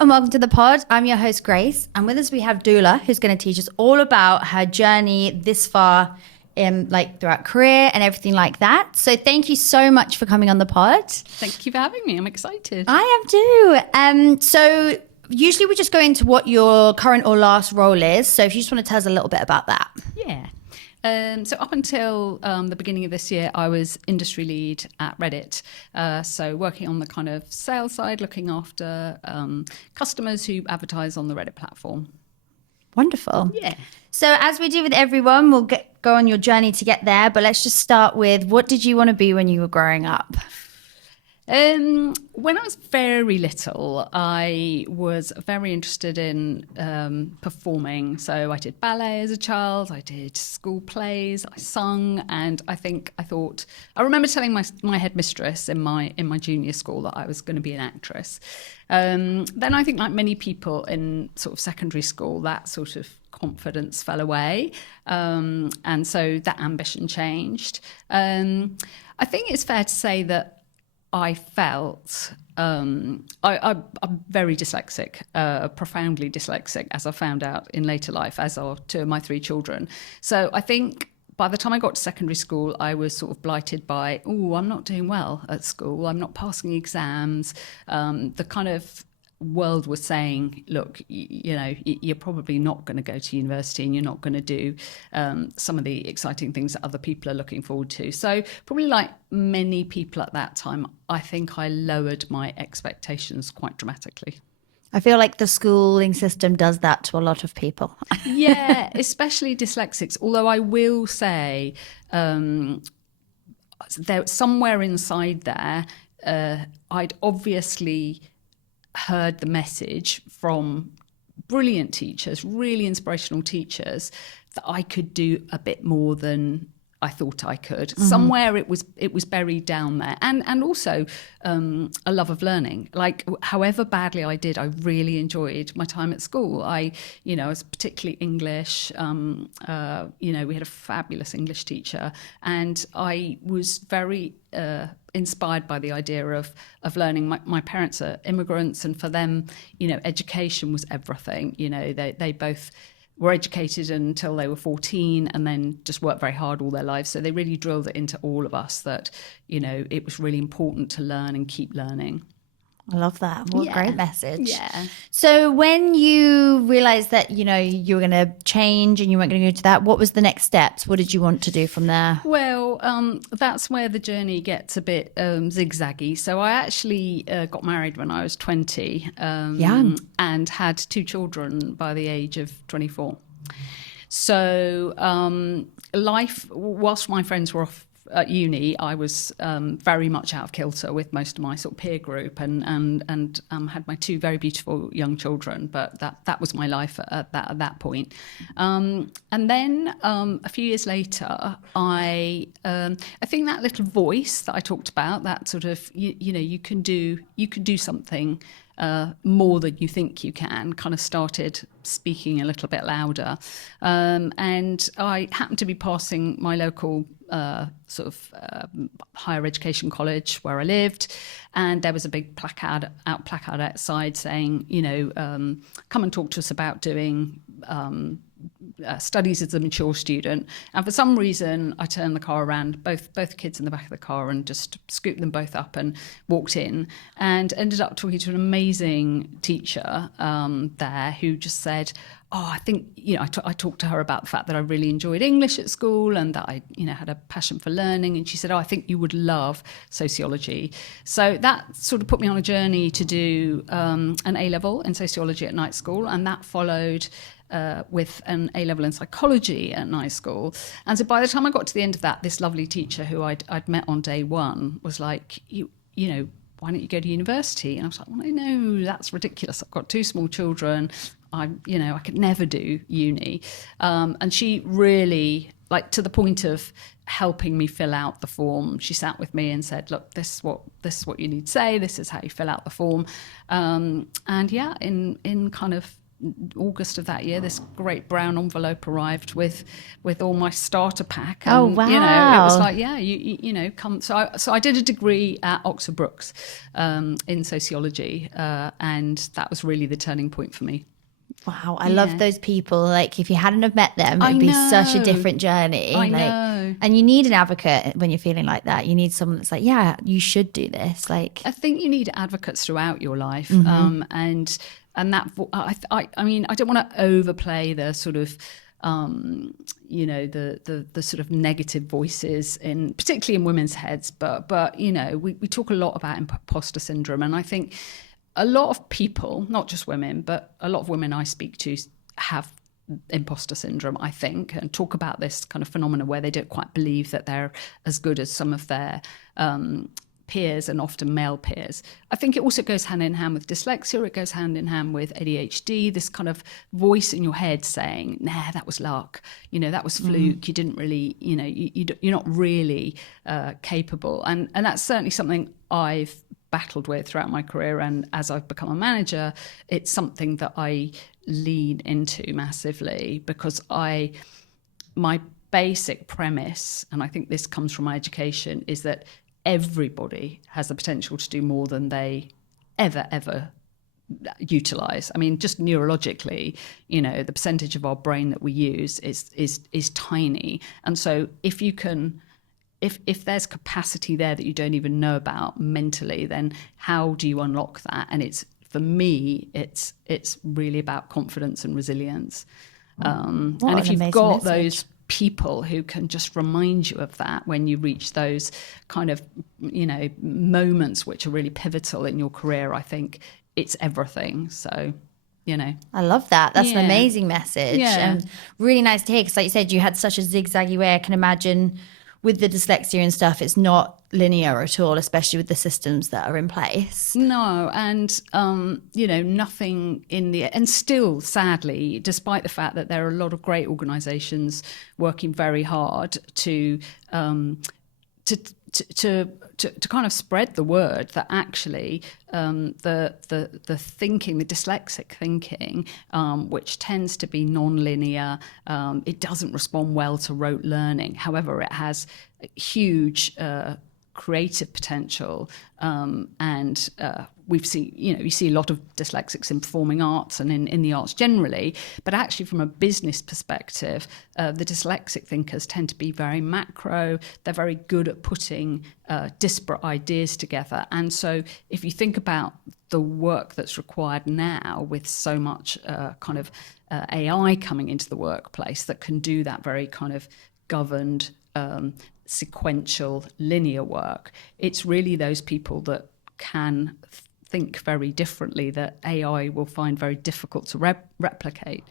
and welcome to the pod. I'm your host, Grace, and with us we have Doulla, who's going to teach us all about her journey this far throughout career and everything like that. So thank you so much for coming on the pod. Thank you for having me. I'm excited. I am too. So usually we just go into what your current or last role is. So if you just want to tell us a little bit about that. Yeah. So up until the beginning of this year, I was industry lead at Reddit. So working on the kind of sales side, looking after customers who advertise on the Reddit platform. Wonderful. Yeah. So as we do with everyone, we'll go on your journey to get there. But let's just start with, what did you want to be when you were growing up? When I was very little, I was very interested in performing. So I did ballet as a child, I did school plays, I sung, and I remember telling my headmistress in my junior school that I was going to be an actress. Then I think, like many people in sort of secondary school, that sort of confidence fell away, and so that ambition changed. I think it's fair to say that I felt I'm very dyslexic, profoundly dyslexic, as I found out in later life, as are two of my three children. So I think by the time I got to secondary school, I was sort of blighted by, I'm not doing well at school, I'm not passing exams. The kind of world was saying, look, you're probably not going to go to university and you're not going to do some of the exciting things that other people are looking forward to. So probably like many people at that time, I think I lowered my expectations quite dramatically. I feel like the schooling system does that to a lot of people. Yeah, especially dyslexics. Although I will say there somewhere inside there, I'd obviously heard the message from brilliant teachers, really inspirational teachers, that I could do a bit more than I thought I could. Mm-hmm. Somewhere it was buried down there, and also a love of learning. Like, however badly I did, I really enjoyed my time at school. I was particularly English. We had a fabulous English teacher, and I was very inspired by the idea of learning. My parents are immigrants, and for them, education was everything. They both were educated until they were 14 and then just worked very hard all their lives. So they really drilled it into all of us that, it was really important to learn and keep learning. I love that. What a great message. Yeah. So when you realized that, you were going to change and you weren't going to go to that, what was the next steps? What did you want to do from there? Well, that's where the journey gets a bit zigzaggy. So I actually got married when I was 20 and had two children by the age of 24. So life, whilst my friends were off at uni, I was very much out of kilter with most of my sort of peer group, and had my two very beautiful young children. But that was my life at that point. And then a few years later, I think that little voice that I talked about, that sort of you can do something more than you think you can, kind of started speaking a little bit louder. And I happened to be passing my local higher education college where I lived, and there was a big placard outside saying, come and talk to us about doing studies as a mature student. And for some reason, I turned the car around, both kids in the back of the car, and just scooped them both up and walked in, and ended up talking to an amazing teacher there who just said, I think, I talked to her about the fact that I really enjoyed English at school and that I, had a passion for learning. And she said, I think you would love sociology. So that sort of put me on a journey to do an A-level in sociology at night school. And that followed with an A-level in psychology at night school. And so by the time I got to the end of that, this lovely teacher who I'd met on day one was like, why don't you go to university? And I was like, well, no, that's ridiculous. I've got two small children. I could never do uni. And she really, to the point of helping me fill out the form, she sat with me and said, look, this is what you need to say. This is how you fill out the form. In kind of August of that year, this great brown envelope arrived with all my starter pack. Oh, And, wow. it was like, yeah, you come. So I did a degree at Oxford Brookes in sociology, and that was really the turning point for me. Wow, I love those people. Like, if you hadn't have met them, it'd be such a different journey. I like, know. And you need an advocate when you're feeling like that. You need someone that's like, yeah, you should do this. Like, I think you need advocates throughout your life, and that. I mean, I don't want to overplay the sort of. The sort of negative voices particularly in women's heads, but we talk a lot about imposter syndrome, and I think a lot of people, not just women, but a lot of women I speak to have imposter syndrome, I think, and talk about this kind of phenomena where they don't quite believe that they're as good as some of their peers, and often male peers. I think it also goes hand in hand with dyslexia. It goes hand in hand with ADHD, this kind of voice in your head saying, nah, that was luck, that was fluke, you didn't really, you're not really capable. And that's certainly something I've battled with throughout my career, and as I've become a manager, it's something that I lean into massively, because my basic premise, and I think this comes from my education, is that everybody has the potential to do more than they ever utilize. I mean, just neurologically, the percentage of our brain that we use is tiny, and so if you can, if there's capacity there that you don't even know about mentally, then how do you unlock that? And for me, it's really about confidence and resilience. And if you've got those people who can just remind you of that when you reach those kind of, moments which are really pivotal in your career, I think it's everything. So, I love that. That's an amazing message. And really nice to hear, because like you said, you had such a zigzaggy way. I can imagine with the dyslexia and stuff, it's not linear at all, especially with the systems that are in place. No, and nothing in the, and still, sadly, despite the fact that there are a lot of great organisations working very hard to kind of spread the word that actually the thinking, the dyslexic thinking, which tends to be non-linear, it doesn't respond well to rote learning. However, it has huge creative potential, and we've seen, you see a lot of dyslexics in performing arts and in the arts generally, but actually from a business perspective, the dyslexic thinkers tend to be very macro. They're very good at putting disparate ideas together. And so if you think about the work that's required now with so much kind of AI coming into the workplace that can do that very kind of governed, sequential, linear work, it's really those people that can think very differently that AI will find very difficult to replicate.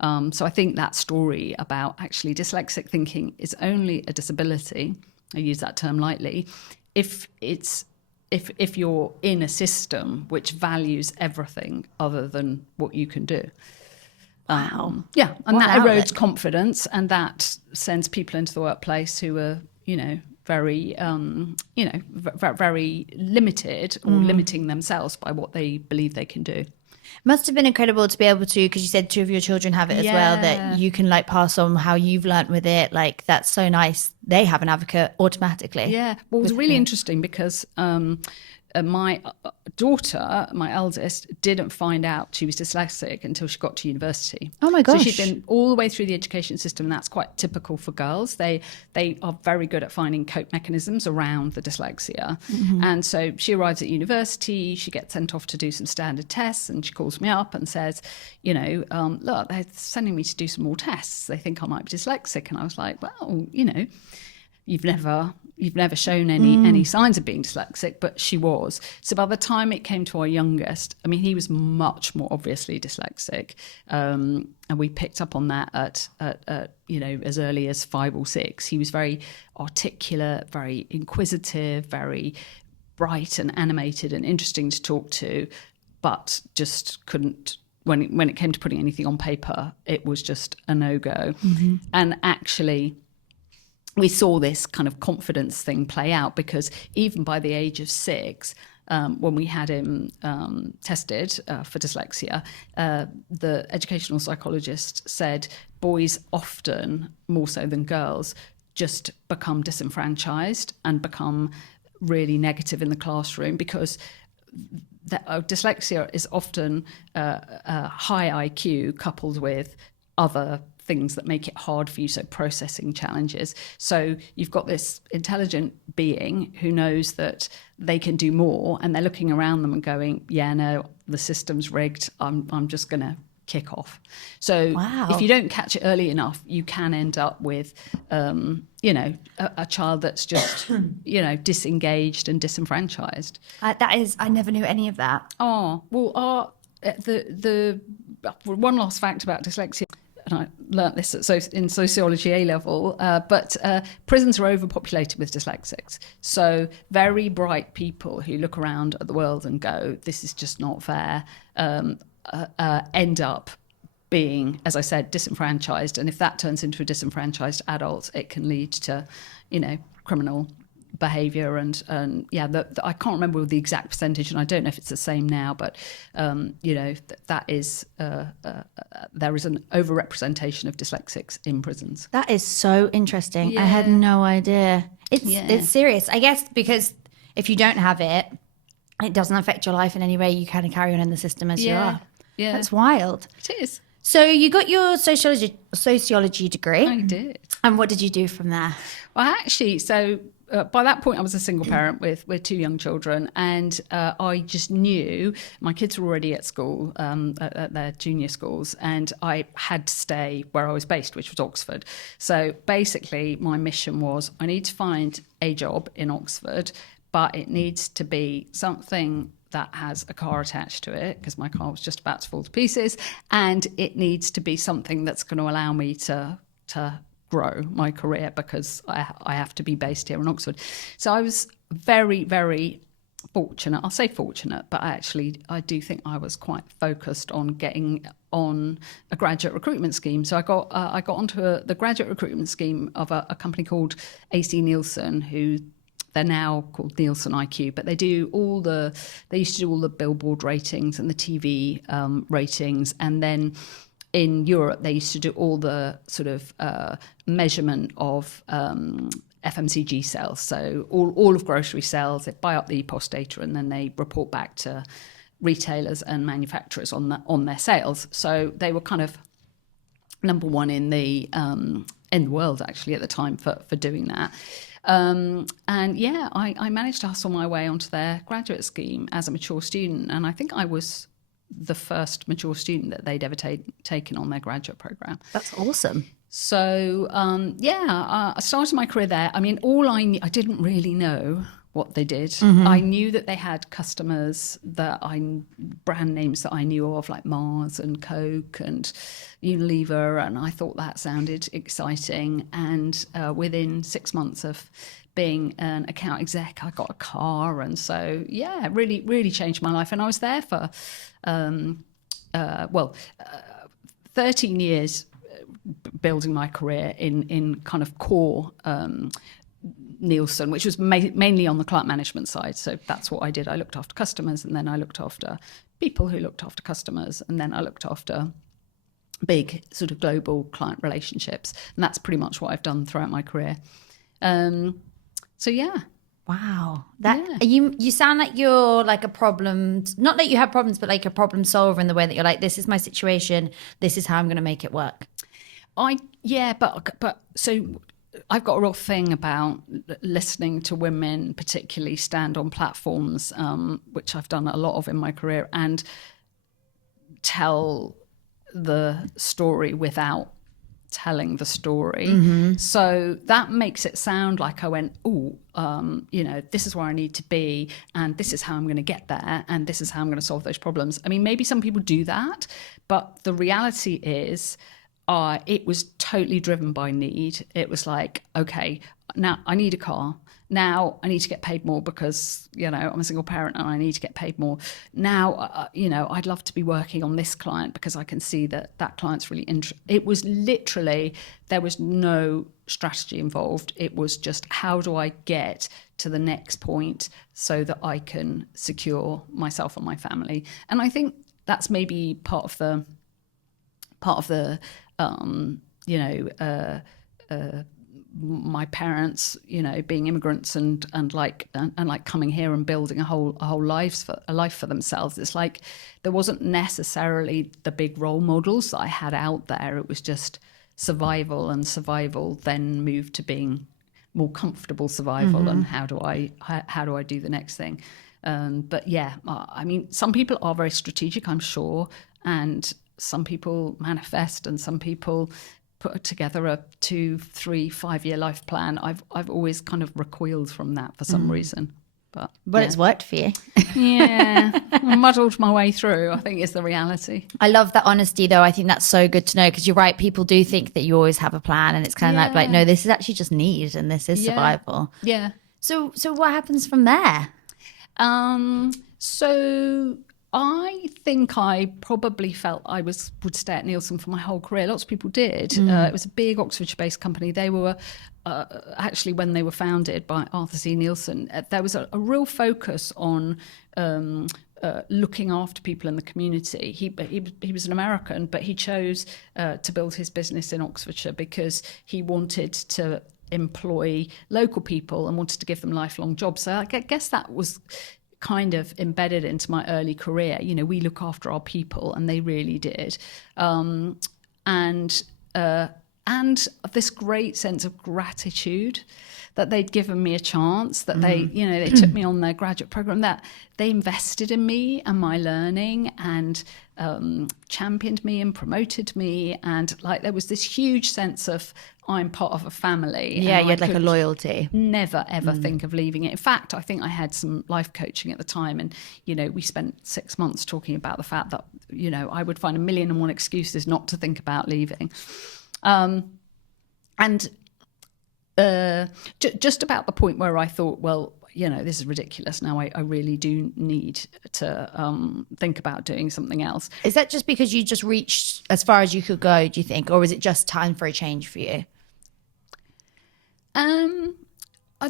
So I think that story about actually dyslexic thinking is only a disability, I use that term lightly, if you're in a system which values everything other than what you can do. Wow. And that erodes confidence, and that sends people into the workplace who are, very, very limited, or limiting themselves by what they believe they can do. Must have been incredible to be able to, because you said 2 of your children have it as well, that you can like pass on how you've learnt with it. Like, that's so nice. They have an advocate automatically. Yeah. Well, it was really interesting because my daughter, my eldest, didn't find out she was dyslexic until she got to university. Oh my gosh. So she'd been all the way through the education system. And that's quite typical for girls. They are very good at finding cope mechanisms around the dyslexia. Mm-hmm. And so she arrives at university, she gets sent off to do some standard tests, and she calls me up and says, look, they're sending me to do some more tests. They think I might be dyslexic. And I was like, well, you've never shown any signs of being dyslexic, but she was. So by the time it came to our youngest, I mean, he was much more obviously dyslexic, and we picked up on that at as early as 5 or 6. He was very articulate, very inquisitive, very bright and animated and interesting to talk to, but just couldn't. When it came to putting anything on paper, it was just a no-go. Mm-hmm. And actually, we saw this kind of confidence thing play out, because even by the age of 6, when we had him tested for dyslexia, the educational psychologist said boys often, more so than girls, just become disenfranchised and become really negative in the classroom because dyslexia is often high IQ coupled with other things that make it hard for you, so processing challenges. So you've got this intelligent being who knows that they can do more, and they're looking around them and going, yeah, no, the system's rigged, I'm just going to kick off. So if you don't catch it early enough, you can end up with a child that's just disengaged and disenfranchised. I never knew any of that. Oh, well, the one last fact about dyslexia, and I learnt this in sociology A level, but prisons are overpopulated with dyslexics. So very bright people who look around at the world and go, this is just not fair, end up being, as I said, disenfranchised. And if that turns into a disenfranchised adult, it can lead to, criminal behaviour and I can't remember the exact percentage, and I don't know if it's the same now, but that is there is an overrepresentation of dyslexics in prisons. That is so interesting. I had no idea. It's serious, I guess, because if you don't have it, it doesn't affect your life in any way. You kind of carry on in the system as you are. Yeah, that's wild. It is. So you got your sociology degree. I did. And what did you do from there? Well, actually, so by that point, I was a single parent with two young children, and I just knew my kids were already at school, at their junior schools, and I had to stay where I was based, which was Oxford. So basically, my mission was I need to find a job in Oxford, but it needs to be something that has a car attached to it, because my car was just about to fall to pieces, and it needs to be something that's going to allow me to grow my career, because I have to be based here in Oxford. So I was very, very fortunate. I'll say fortunate, but I do think I was quite focused on getting on a graduate recruitment scheme. So I got onto the graduate recruitment scheme of a company called AC Nielsen, who they're now called Nielsen IQ, but they used to do all the Billboard ratings and the TV ratings, and then in Europe, they used to do all the sort of measurement of FMCG sales. So all of grocery sales, they buy up the EPOS data and then they report back to retailers and manufacturers on their sales. So they were kind of number one in the world actually at the time for doing that. I managed to hustle my way onto their graduate scheme as a mature student, and I think I was the first mature student that they'd ever taken on their graduate program. That's awesome. So I started my career there. I mean, I didn't really know what they did. Mm-hmm. I knew that they had customers brand names that I knew of, like Mars and Coke and Unilever, and I thought that sounded exciting. And within 6 months of being an account exec, I got a car, and so really, really changed my life. And I was there for 13 years building my career in kind of core Nielsen, which was mainly on the client management side. So that's what I did. I looked after customers, and then I looked after people who looked after customers, and then I looked after big sort of global client relationships. And that's pretty much what I've done throughout my career. Wow. You sound like you're like a problem, not that you have problems, but like a problem solver in the way that you're like, this is my situation, this is how I'm going to make it work. So I've got a real thing about listening to women, particularly stand on platforms, which I've done a lot of in my career, and tell the story without telling the story. Mm-hmm. So that makes it sound like I went, this is where I need to be, and this is how I'm going to get there, and this is how I'm going to solve those problems. I mean, maybe some people do that, but the reality is it was totally driven by need. It was like, okay, now I need a car. Now I need to get paid more because, I'm a single parent and I need to get paid more. Now, I'd love to be working on this client because I can see that client's really interested. It was literally, there was no strategy involved. It was just, how do I get to the next point so that I can secure myself and my family? And I think that's maybe part of the my parents, being immigrants and coming here and building a whole life for themselves. It's like there wasn't necessarily the big role models that I had out there. It was just survival, and survival then moved to being more comfortable survival. And how do I do the next thing? But yeah, I mean, some people are very strategic, I'm sure, and some people manifest, and some people put together a 2, 3, 5 year life plan. I've always kind of recoiled from that for some reason. But it's worked for you. Yeah, muddled my way through, I think, is the reality. I love that honesty, though. I think that's so good to know, because you're right. People do think that you always have a plan, and it's kind of like, no, this is actually just need, and this is survival. Yeah. So what happens from there? So I think I probably felt I would stay at Nielsen for my whole career. Lots of people did. It was a big Oxfordshire-based company. They were actually, when they were founded by Arthur C. Nielsen, there was a real focus on looking after people in the community. He was an American, but he chose to build his business in Oxfordshire because he wanted to employ local people and wanted to give them lifelong jobs. So I guess that was kind of embedded into my early career. We look after our people, and they really did. And this great sense of gratitude that they'd given me a chance, that they took me on their graduate program, that they invested in me and my learning, and championed me and promoted me. And like, there was this huge sense of, I'm part of a family. Yeah, you had like a loyalty. Never, ever think of leaving it. In fact, I think I had some life coaching at the time, and, we spent 6 months talking about the fact that, I would find 1,000,001 excuses not to think about leaving. Just about the point where I thought, well, this is ridiculous. Now I really do need to think about doing something else. Is that just because you just reached as far as you could go, do you think? Or was it just time for a change for you?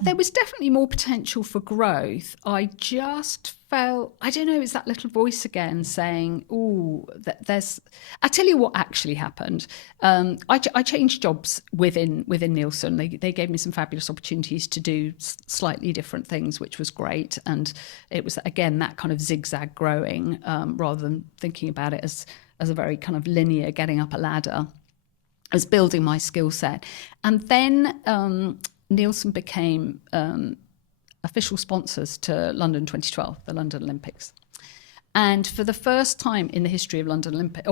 There was definitely more potential for growth. I just felt, I don't know, it's that little voice again saying, I tell you what actually happened. I changed jobs within Nielsen. They gave me some fabulous opportunities to do slightly different things, which was great. And it was, again, that kind of zigzag growing, rather than thinking about it as a very kind of linear getting up a ladder, as building my skill set. And then Nielsen became official sponsors to London 2012, the London Olympics. And for the first time in the history of London Olympics,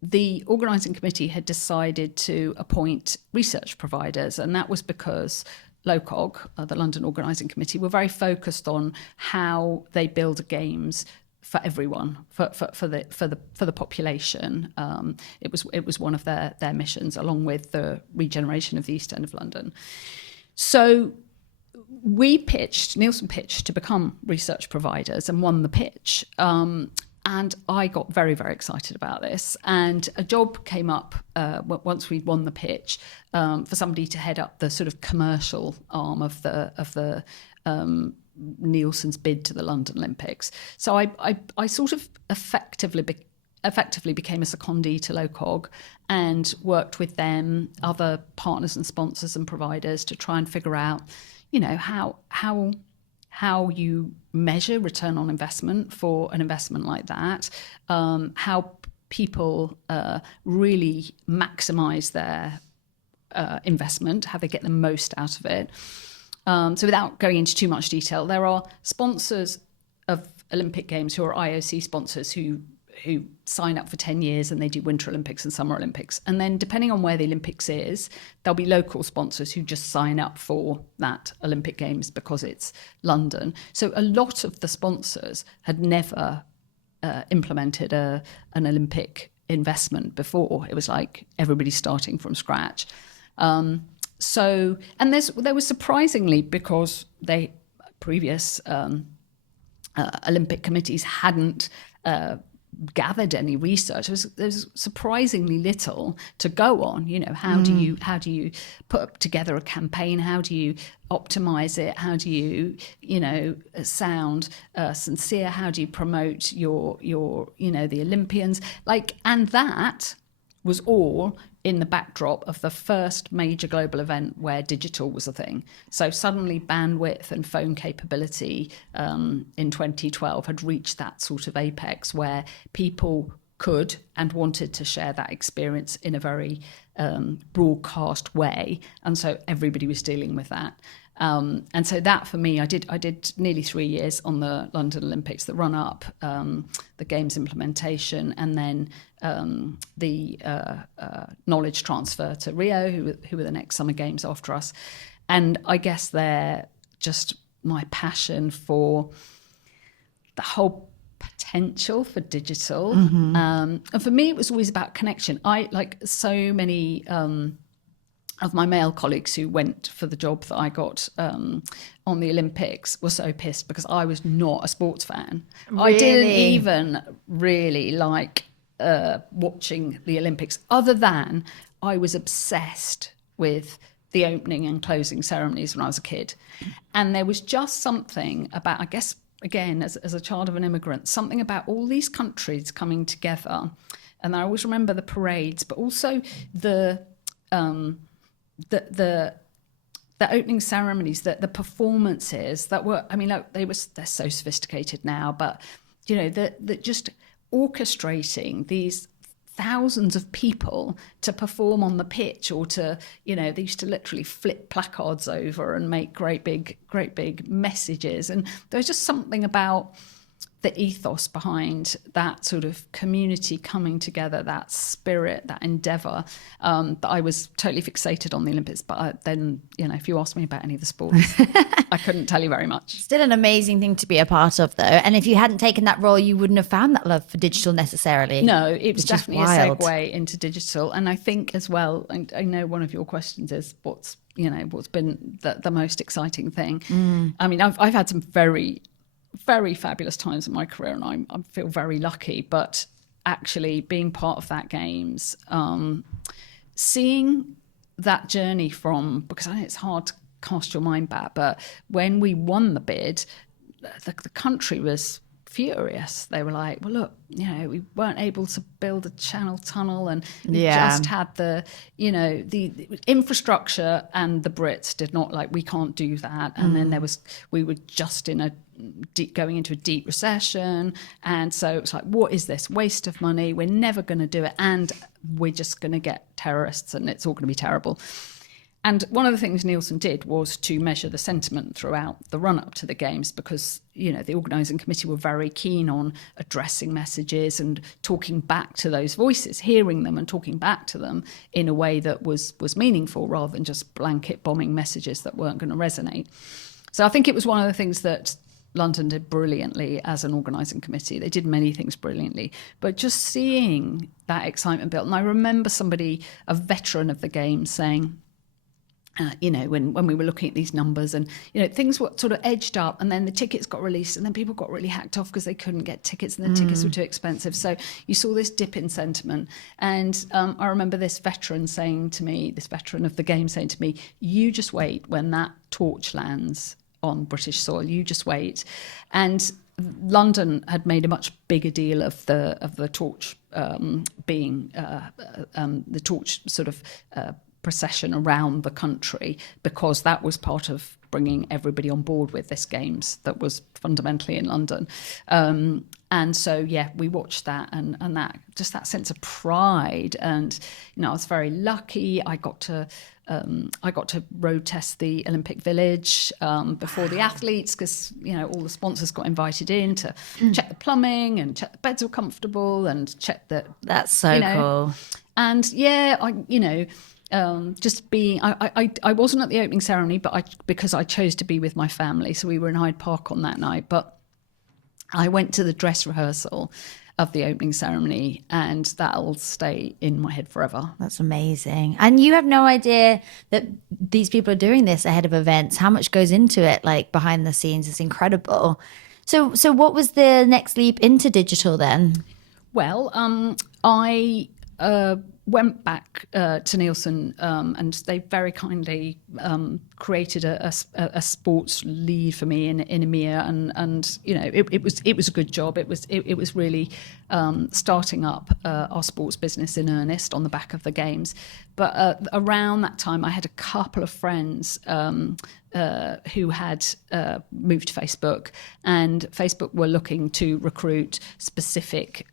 the organising committee had decided to appoint research providers, and that was because LOCOG, the London Organising Committee, were very focused on how they build games for everyone, for the population. It was one of their missions, along with the regeneration of the East End of London. So Nielsen pitched to become research providers and won the pitch. And I got very, very excited about this. And a job came up once we'd won the pitch, for somebody to head up the sort of commercial arm of the Nielsen's bid to the London Olympics. So I sort of effectively became a secondee to LOCOG and worked with them, other partners and sponsors and providers, to try and figure out, how you measure return on investment for an investment like that, how people really maximize their investment, how they get the most out of it. So without going into too much detail, there are sponsors of Olympic Games who are IOC sponsors who sign up for 10 years, and they do Winter Olympics and Summer Olympics. And then depending on where the Olympics is, there'll be local sponsors who just sign up for that Olympic Games because it's London. So a lot of the sponsors had never implemented an Olympic investment before. It was like everybody's starting from scratch. So, and there was surprisingly, because previous Olympic committees hadn't gathered any research. There's surprisingly little to go on. How do you put together a campaign? How do you optimize it? How do you sound sincere? How do you promote your the Olympians? And that was all in the backdrop of the first major global event where digital was a thing. So suddenly bandwidth and phone capability in 2012 had reached that sort of apex where people could and wanted to share that experience in a very broadcast way. And so everybody was dealing with that. And so that for me, I did nearly 3 years on the London Olympics, the run up, the games implementation, and then the knowledge transfer to Rio, who were the next Summer Games after us. And I guess they're just my passion for the whole potential for digital. And for me, it was always about connection. I, like so many of my male colleagues who went for the job that I got on the Olympics, were so pissed because I was not a sports fan. Really? I didn't even really like watching the Olympics, other than I was obsessed with the opening and closing ceremonies when I was a kid. And there was just something about, I guess, again, as a child of an immigrant, something about all these countries coming together. And I always remember the parades, but also the opening ceremonies, the performances that were, I mean, they're so sophisticated now, but that just orchestrating these thousands of people to perform on the pitch, or to, they used to literally flip placards over and make great big messages. And there was just something about the ethos behind that sort of community coming together, that spirit, that endeavour, that I was totally fixated on the Olympics. But then, if you asked me about any of the sports, I couldn't tell you very much. Still an amazing thing to be a part of, though. And if you hadn't taken that role, you wouldn't have found that love for digital necessarily. No, it was definitely a wild segue into digital. And I think as well, I know one of your questions is what's been the most exciting thing. I mean, I've had some very fabulous times in my career, and I feel very lucky. But actually being part of that games, seeing that journey from, because I know it's hard to cast your mind back, but when we won the bid, the country was furious. They were like, well, look, we weren't able to build a Channel tunnel, and we just had the infrastructure, and the Brits did not, we can't do that. And then we were just going into a deep recession. And so it was like, what is this waste of money? We're never going to do it. And we're just going to get terrorists, and it's all going to be terrible. And one of the things Nielsen did was to measure the sentiment throughout the run-up to the Games, because, the organising committee were very keen on addressing messages and talking back to those voices, hearing them and talking back to them in a way that was meaningful, rather than just blanket bombing messages that weren't going to resonate. So I think it was one of the things that London did brilliantly as an organising committee. They did many things brilliantly, but just seeing that excitement built. And I remember somebody, a veteran of the Games, saying, when we were looking at these numbers, and things were sort of edged up, and then the tickets got released, and then people got really hacked off because they couldn't get tickets, and the tickets were too expensive. So you saw this dip in sentiment. And I remember this veteran of the game saying to me, you just wait when that torch lands on British soil, you just wait. And London had made a much bigger deal of the torch being the torch sort of procession around the country, because that was part of bringing everybody on board with this Games that was fundamentally in London. And so, we watched that, and that, just that sense of pride. And, I was very lucky. I got to road test the Olympic Village before the athletes, because, all the sponsors got invited in to check the plumbing and check the beds were comfortable and check that. That's so cool. And just being, I wasn't at the opening ceremony, but because I chose to be with my family, so we were in Hyde Park on that night. But I went to the dress rehearsal of the opening ceremony, and that'll stay in my head forever. That's amazing. And you have no idea that these people are doing this ahead of events. How much goes into it, like behind the scenes, is incredible. So what was the next leap into digital then? Well, I went back to Nielsen, and they very kindly created a sports lead for me in EMEA, and you know it was a good job. It was really starting up our sports business in earnest on the back of the games. But around that time, I had a couple of friends who had moved to Facebook, and Facebook were looking to recruit specific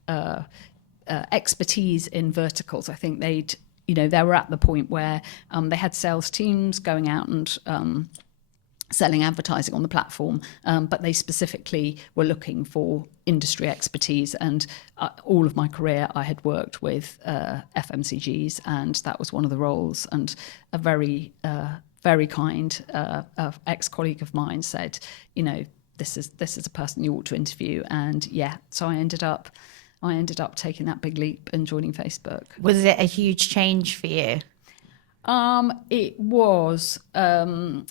expertise in verticals. I think they were at the point where they had sales teams going out and selling advertising on the platform, but they specifically were looking for industry expertise. And all of my career, I had worked with FMCGs, and that was one of the roles. And a very kind ex-colleague of mine said, this is a person you ought to interview. And so I ended up taking that big leap and joining Facebook. Was it a huge change for you? It was. It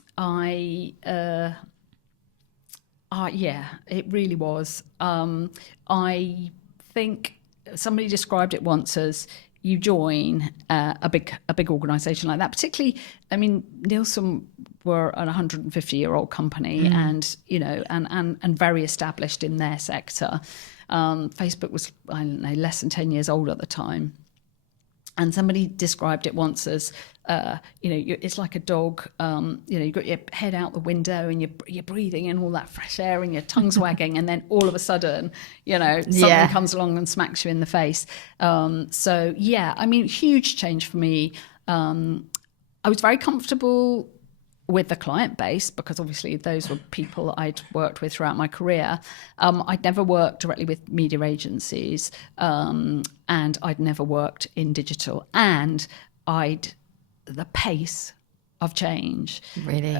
really was. I think somebody described it once as you join a big organisation like that. Particularly, I mean, Nielsen were an 150-year-old company, and very established in their sector. Facebook was, I don't know, less than 10 years old at the time. And somebody described it once as, it's like a dog. You've got your head out the window and you're breathing in all that fresh air and your tongue's wagging, and then all of a sudden, something comes along and smacks you in the face. Huge change for me. I was very comfortable with the client base, because obviously those were people I'd worked with throughout my career. I'd never worked directly with media agencies, and I'd never worked in digital. And the pace of change. Really?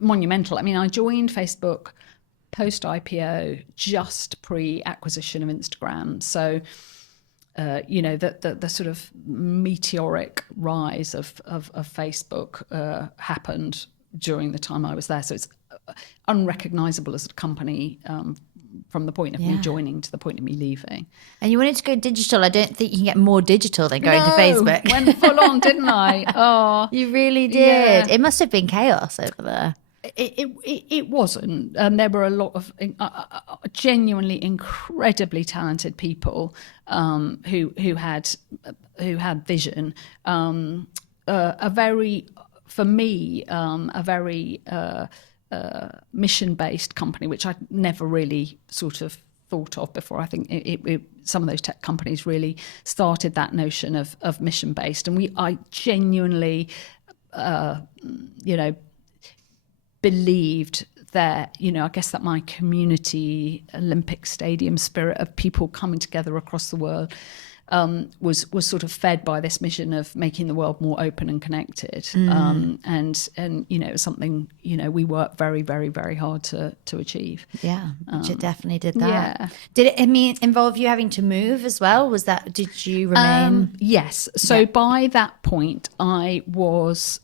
Monumental. I joined Facebook post-IPO, just pre-acquisition of Instagram. So, the sort of meteoric rise of Facebook happened during the time I was there. So it's unrecognizable as a company from the point of me joining to the point of me leaving. And you wanted to go digital. I don't think you can get more digital than going to Facebook. Went full on, didn't I? Oh, you really did. Yeah. It must have been chaos over there. It wasn't, and there were a lot of genuinely incredibly talented people who had vision. A very mission-based company, which I'd never really sort of thought of before. I think some of those tech companies really started that notion of mission-based, and I genuinely, believed that, I guess that my community Olympic stadium spirit of people coming together across the world was sort of fed by this mission of making the world more open and connected. And something, we worked very, very, very hard to achieve. Yeah, which it definitely did that. Yeah. Did it involve you having to move as well? Did you remain? Yes. So by that point, I was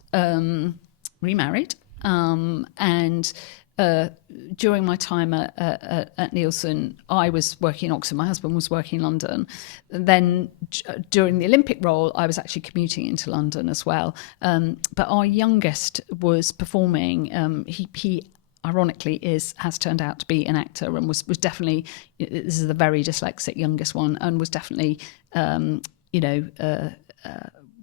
remarried. And during my time at Nielsen, I was working in Oxford. My husband was working in London. Then during the Olympic role, I was actually commuting into London as well. But our youngest was performing. He ironically has turned out to be an actor, and was definitely, this is the very dyslexic youngest one, and was definitely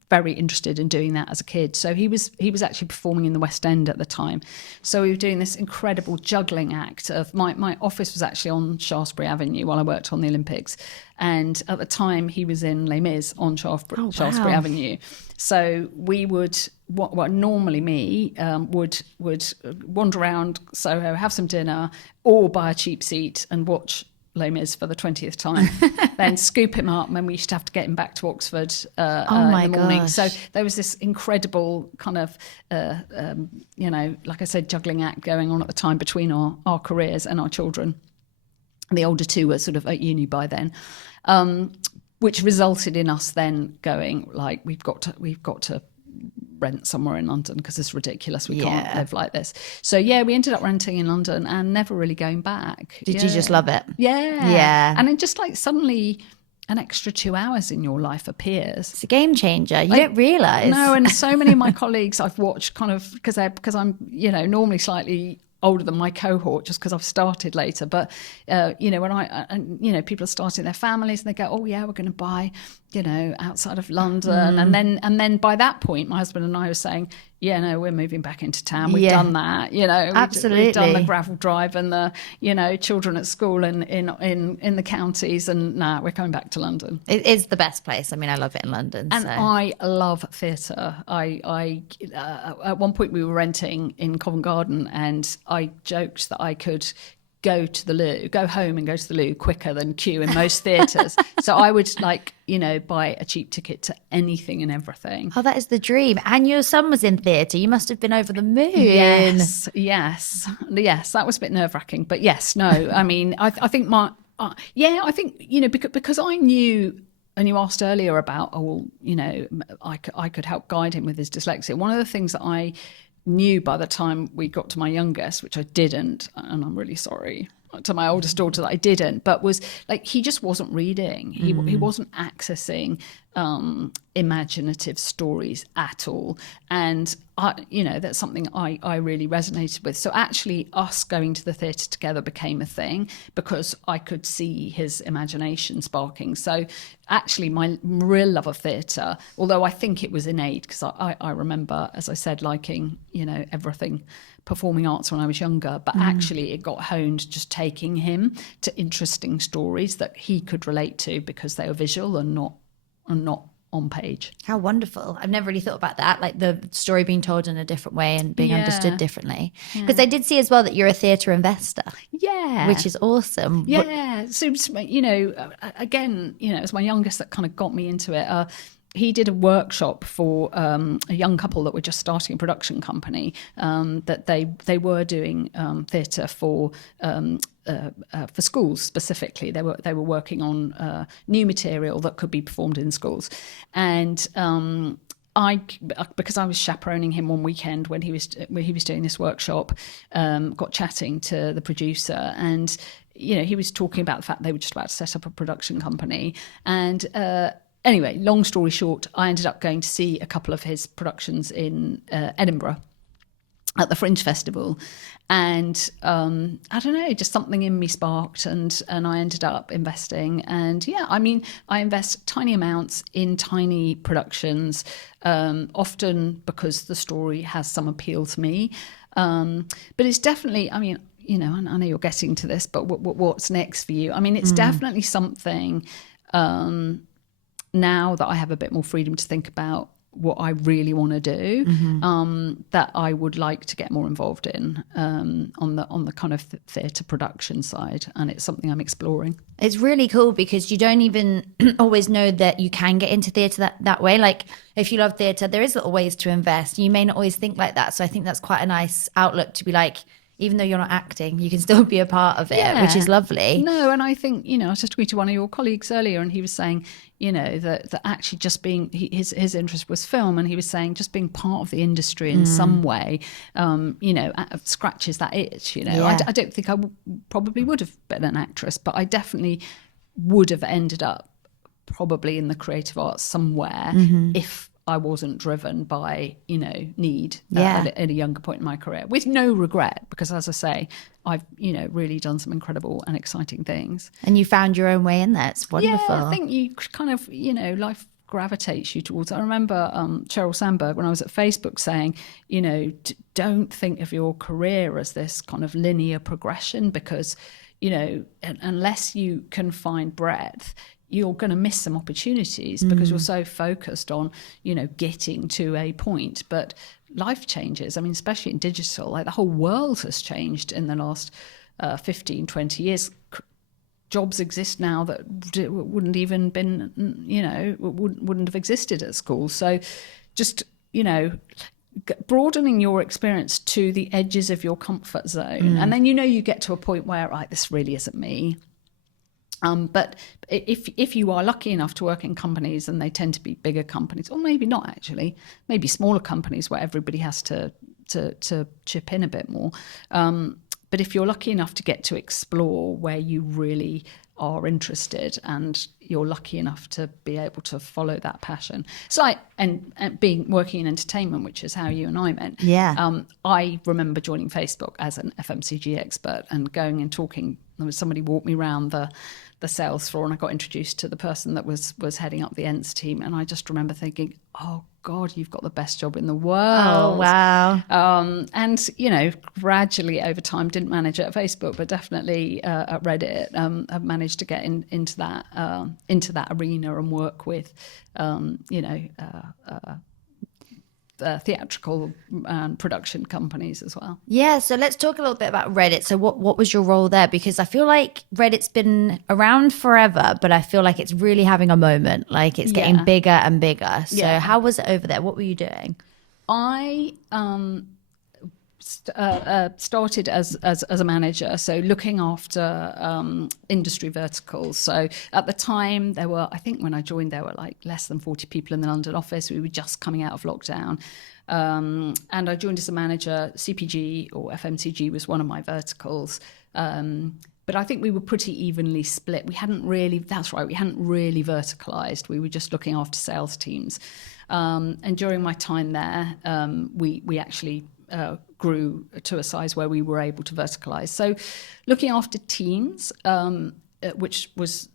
very interested in doing that as a kid. So he was actually performing in the West End at the time. So we were doing this incredible juggling act of my office was actually on Shaftesbury Avenue while I worked on the Olympics. And at the time he was in Les Mis on Shaftesbury Avenue. So we would, what normally me would wander around Soho, have some dinner, or buy a cheap seat and watch Les Mis for the 20th time, then scoop him up, and then we used to have to get him back to Oxford in the morning. Gosh. So there was this incredible kind of, like I said, juggling act going on at the time between our careers and our children. The older two were sort of at uni by then, which resulted in us then going like, we've got to rent somewhere in London because it's ridiculous. We can't live like this. So yeah, we ended up renting in London and never really going back. Did you just love it? Yeah. And then just like suddenly an extra 2 hours in your life appears. It's a game changer. You don't realise. No, and so many of my colleagues I've watched kind of because I'm, you know, normally slightly older than my cohort just because I've started later. But, you know, when you know, people are starting their families and they go, oh yeah, we're going to buy, you know, outside of London. And then by that point, my husband and I were saying, yeah, no, we're moving back into town. We've done that, you know. Absolutely. We've done the gravel drive and the, you know, children at school in the counties, and now we're coming back to London. It is the best place. I mean, I love it in London. And I love theatre. I at one point we were renting in Covent Garden, and I joked that I could go home and go to the loo quicker than queue in most theatres. So I would, like, you know, buy a cheap ticket to anything and everything. Oh, that is the dream. And your son was in theatre. You must have been over the moon. Yes, that was a bit nerve-wracking, but yes, no, I mean, I think I think, you know, because I knew. And you asked earlier about, oh, well, you know, I could help guide him with his dyslexia. One of the things that I knew by the time we got to my youngest, which I didn't, and I'm really sorry to my oldest daughter that I didn't, but was like, he just wasn't reading. He wasn't accessing imaginative stories at all. And you know, that's something I really resonated with. So actually us going to the theatre together became a thing because I could see his imagination sparking. So actually my real love of theatre, although I think it was innate, because I remember, as I said, liking, you know, everything performing arts when I was younger, but actually it got honed just taking him to interesting stories that he could relate to because they were visual and not on page. How wonderful. I've never really thought about that, like the story being told in a different way and being understood differently. Because I did see as well that you're a theatre investor. Yeah. Which is awesome. Yeah. So, you know, again, you know, it was my youngest that kind of got me into it. He did a workshop for a young couple that were just starting a production company, that they were doing theatre for schools specifically. They were working on new material that could be performed in schools, and because I was chaperoning him one weekend when he was doing this workshop, got chatting to the producer, and you know, he was talking about the fact they were just about to set up a production company, and anyway, long story short, I ended up going to see a couple of his productions in Edinburgh at the Fringe Festival, and I don't know, just something in me sparked, and I ended up investing. And yeah, I mean, I invest tiny amounts in tiny productions, often because the story has some appeal to me, but it's definitely, I mean, you know, I know you're getting to this, but what's next for you? I mean, it's definitely something now that I have a bit more freedom to think about what I really want to do, that I would like to get more involved in on the kind of theatre production side, and it's something I'm exploring. It's really cool because you don't even always know that you can get into theatre that way. Like if you love theatre, there is little ways to invest. You may not always think like that, so I think that's quite a nice outlook to be like, even though you're not acting, you can still be a part of it, which is lovely. No, and I think, you know, I was just talking to one of your colleagues earlier, and he was saying, you know, that actually just being, his interest was film, and he was saying just being part of the industry in some way, you know, scratches that itch, you know. Yeah. I don't think I probably would have been an actress, but I definitely would have ended up probably in the creative arts somewhere if I wasn't driven by, you know, need at a younger point in my career, with no regret, because as I say, I've, you know, really done some incredible and exciting things. And you found your own way in there. It's wonderful. Yeah, I think you kind of, you know, life gravitates you towards. I remember Sheryl Sandberg, when I was at Facebook, saying, you know, don't think of your career as this kind of linear progression, because, you know, unless you can find breadth, you're going to miss some opportunities because you're so focused on, you know, getting to a point. But life changes. I mean, especially in digital, like the whole world has changed in the last 15, 20 years. Jobs exist now that wouldn't even been, you know, wouldn't have existed at school. So just, you know, broadening your experience to the edges of your comfort zone. And then, you know, you get to a point where, right, this really isn't me. But if you are lucky enough to work in companies, and they tend to be bigger companies, or maybe not actually, maybe smaller companies where everybody has to chip in a bit more. But if you're lucky enough to get to explore where you really are interested, and you're lucky enough to be able to follow that passion, it's like and being working in entertainment, which is how you and I met. Yeah. I remember joining Facebook as an FMCG expert and going and talking. There was somebody walked me around the sales floor, and I got introduced to the person that was heading up the Ents team, and I just remember thinking, oh God, you've got the best job in the world. Oh, wow. And gradually over time, didn't manage it at Facebook, but definitely at Reddit, I've managed to get into that arena and work with theatrical and production companies as well. Yeah, so let's talk a little bit about Reddit. So what was your role there? Because I feel like Reddit's been around forever, but I feel like it's really having a moment. Like it's getting bigger and bigger. So how was it over there? What were you doing? I started as a manager, so looking after industry verticals. So at the time, I think when I joined, there were like less than 40 people in the London office. We were just coming out of lockdown. And I joined as a manager. CPG or FMCG was one of my verticals. But I think we were pretty evenly split. We hadn't really verticalized. We were just looking after sales teams. And during my time there, we actually grew to a size where we were able to verticalize. So looking after teams, which was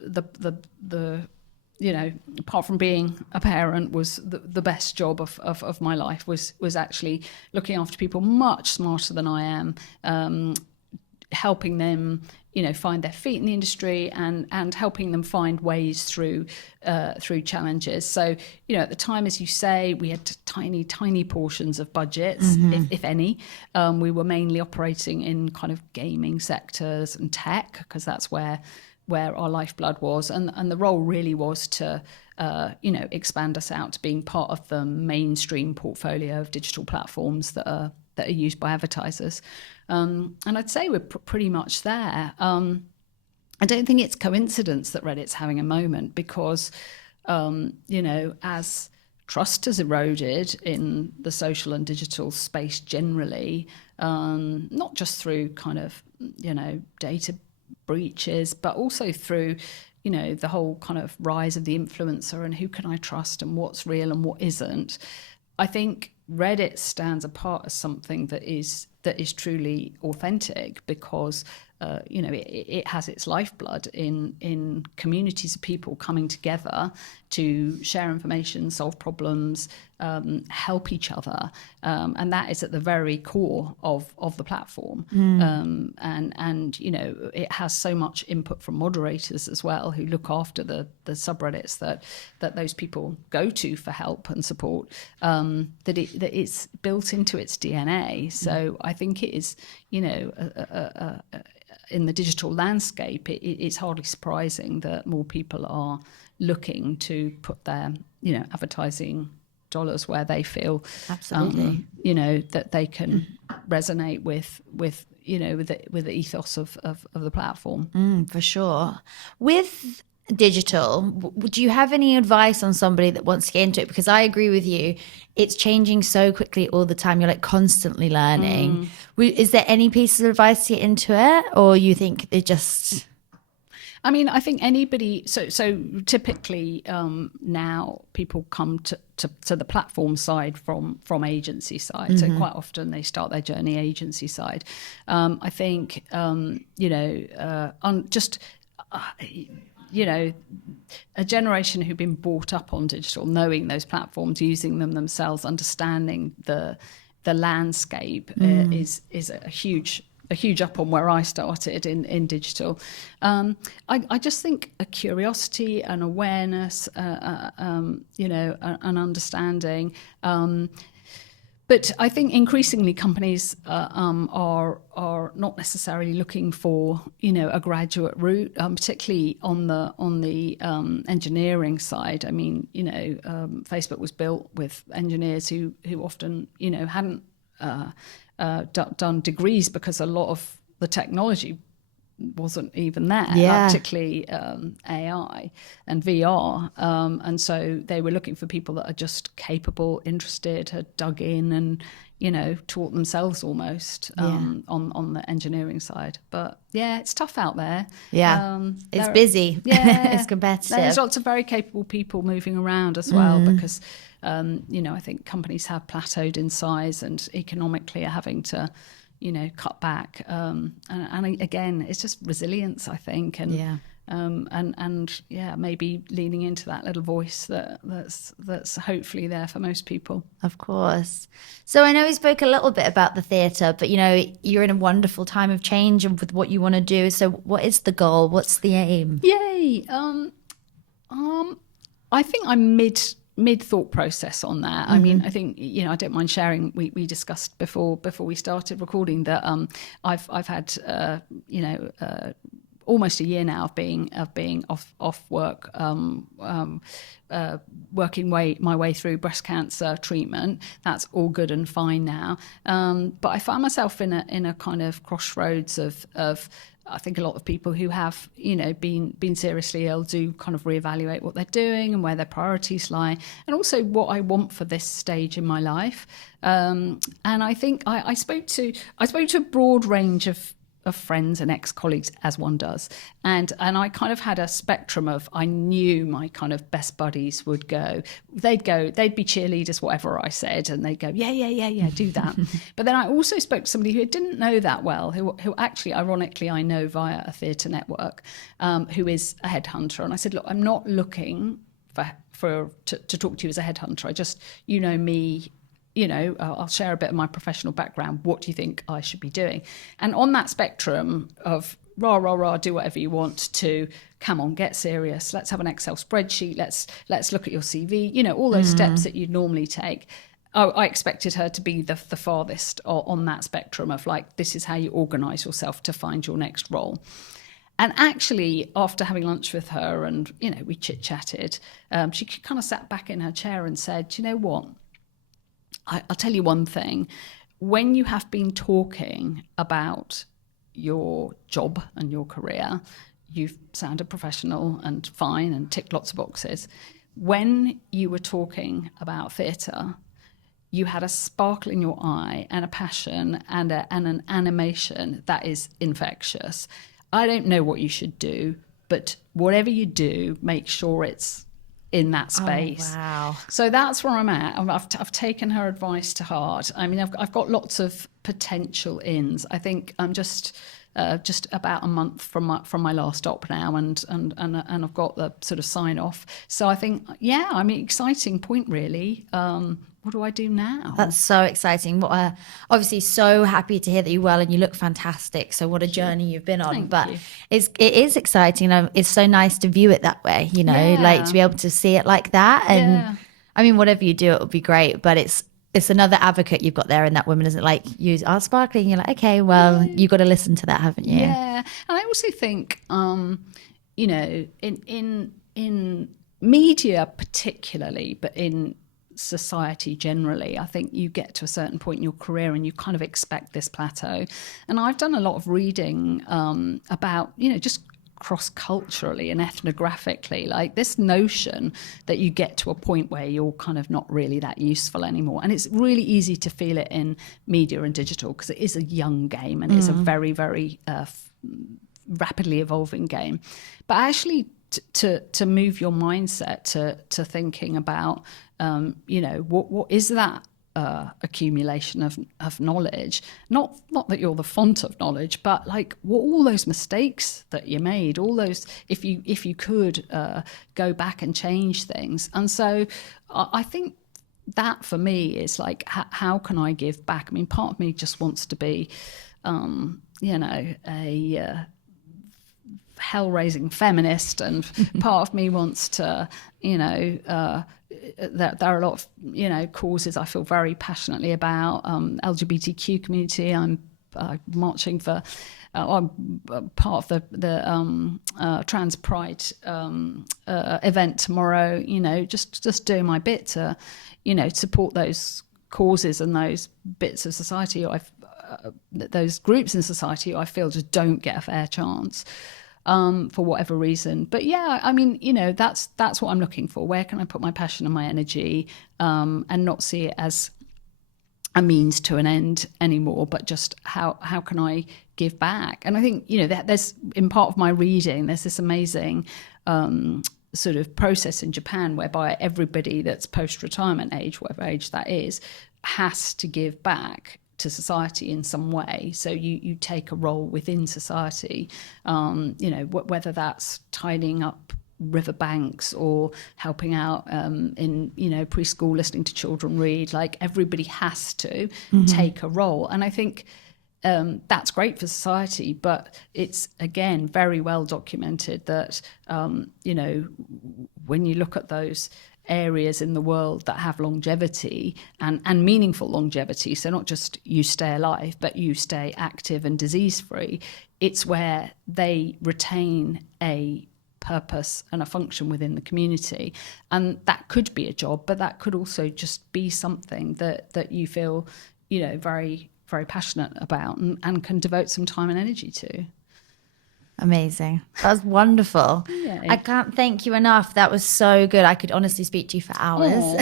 the apart from being a parent, was the best job of my life, was actually looking after people much smarter than I am, helping them find their feet in the industry, and helping them find ways through challenges. So at the time, as you say, we had tiny portions of budgets, if any. We were mainly operating in kind of gaming sectors and tech, because that's where our lifeblood was, and the role really was to expand us out to being part of the mainstream portfolio of digital platforms that are used by advertisers. And I'd say we're pretty much there. I don't think it's coincidence that Reddit's having a moment, because as trust has eroded in the social and digital space generally, not just through kind of data breaches, but also through the whole kind of rise of the influencer and who can I trust and what's real and what isn't. I think Reddit stands apart as something that is truly authentic, because it has its lifeblood in communities of people coming together to share information, solve problems, help each other, and that is at the very core of the platform. And it has so much input from moderators as well, who look after the subreddits that those people go to for help and support, that it's built into its DNA. So I think it is in the digital landscape, it's hardly surprising that more people are looking to put their advertising dollars where they feel absolutely that they can resonate with the ethos of the platform. For sure. With digital, do you have any advice on somebody that wants to get into it? Because I agree with you, it's changing so quickly all the time. You're like constantly learning. Is there any pieces of advice to get into it, or you think it just... I mean, I think anybody. So typically now people come to the platform side from agency side. So quite often they start their journey agency side. I think a generation who've been brought up on digital, knowing those platforms, using them themselves, understanding the landscape is a huge up on where I started in digital. I just think a curiosity, an awareness, an understanding. But I think increasingly companies are not necessarily looking for a graduate route, particularly on the engineering side. I mean, Facebook was built with engineers who often hadn't done degrees, because a lot of the technology wasn't even there, Yeah. particularly AI and VR. And so they were looking for people that are just capable, interested, had dug in and, taught themselves almost on the engineering side. But yeah, it's tough out there. Yeah. It's busy. Yeah. It's competitive. There's lots of very capable people moving around as well because, I think companies have plateaued in size and economically are having to, cut back. And again, it's just resilience, I think. And, maybe leaning into that little voice that's hopefully there for most people. Of course. So I know we spoke a little bit about the theatre, but you're in a wonderful time of change and with what you want to do. So what is the goal? What's the aim? Yay. I think I'm mid thought process on that. I mean, I think I don't mind sharing. We discussed before we started recording that I've had almost a year now of being off work, working my way through breast cancer treatment. That's all good and fine now. But I find myself in a kind of crossroads of I think a lot of people who have, been seriously ill do kind of reevaluate what they're doing and where their priorities lie, and also what I want for this stage in my life. And I think I spoke to a broad range of friends and ex-colleagues, as one does, and I kind of had a spectrum of, I knew my kind of best buddies would go, they'd be cheerleaders whatever I said, and they'd go yeah do that. But then I also spoke to somebody who I didn't know that well, who actually ironically I know via a theatre network, who is a headhunter, and I said, look, I'm not looking to talk to you as a headhunter. I just, me, I'll share a bit of my professional background. What do you think I should be doing? And on that spectrum of rah, do whatever you want, to come on, get serious, let's have an Excel spreadsheet, let's look at your CV, all those steps that you'd normally take. I expected her to be the farthest on that spectrum of like, this is how you organise yourself to find your next role. And actually, after having lunch with her and, we chit-chatted, she kind of sat back in her chair and said, you know what? I'll tell you one thing. When you have been talking about your job and your career, you've sounded professional and fine and ticked lots of boxes. When you were talking about theatre, you had a sparkle in your eye and a passion and an animation that is infectious. I don't know what you should do, but whatever you do, make sure it's in that space. Oh, wow. So that's where I'm at. I've taken her advice to heart. I mean, I've got lots of potential ins. I think I'm just about a month from my last op now, and I've got the sort of sign off. So I think, exciting point really. What do I do now? That's so exciting. Obviously so happy to hear that you're well and you look fantastic. So what a journey you've been on. But it is exciting. It's so nice to view it that way, like to be able to see it like that. And I mean, whatever you do, it would be great. But it's another advocate you've got there in that woman, isn't it? Like, you are sparkling. You're like, okay, well, you've got to listen to that, haven't you? Yeah. And I also think, in media particularly, but in society generally, I think you get to a certain point in your career and you kind of expect this plateau. And I've done a lot of reading about, just cross-culturally and ethnographically, like this notion that you get to a point where you're kind of not really that useful anymore. And it's really easy to feel it in media and digital because it is a young game and it's a very, very rapidly evolving game. But actually to move your mindset to thinking about, what is that accumulation of knowledge? Not that you're the font of knowledge, but like all those mistakes that you made, all those, if you could go back and change things. And so I think that for me is like, how can I give back? I mean, part of me just wants to be, a hell-raising feminist, and part of me wants to, there are a lot of, causes I feel very passionately about. LGBTQ community, I'm marching for, I'm part of the Trans Pride event tomorrow, just doing my bit to, support those causes and those bits of society those groups in society who I feel just don't get a fair chance for whatever reason. But yeah, I mean, that's what I'm looking for. Where can I put my passion and my energy, and not see it as a means to an end anymore, but just how can I give back? And I think, there's, in part of my reading, there's this amazing sort of process in Japan whereby everybody that's post-retirement age, whatever age that is, has to give back to society in some way. So you take a role within society, whether that's tidying up riverbanks or helping out in preschool, listening to children read. Like, everybody has to take a role. And I think that's great for society, but it's, again, very well documented that when you look at those areas in the world that have longevity and meaningful longevity, so not just you stay alive, but you stay active and disease-free, it's where they retain a purpose and a function within the community. And that could be a job, but that could also just be something that you feel, very, very passionate about and can devote some time and energy to. Amazing. That was wonderful. Yay. I can't thank you enough. That was so good. I could honestly speak to you for hours. Oh,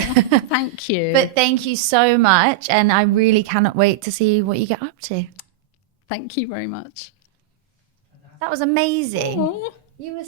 thank you. But thank you so much. And I really cannot wait to see what you get up to. Thank you very much. That was amazing. Oh. You were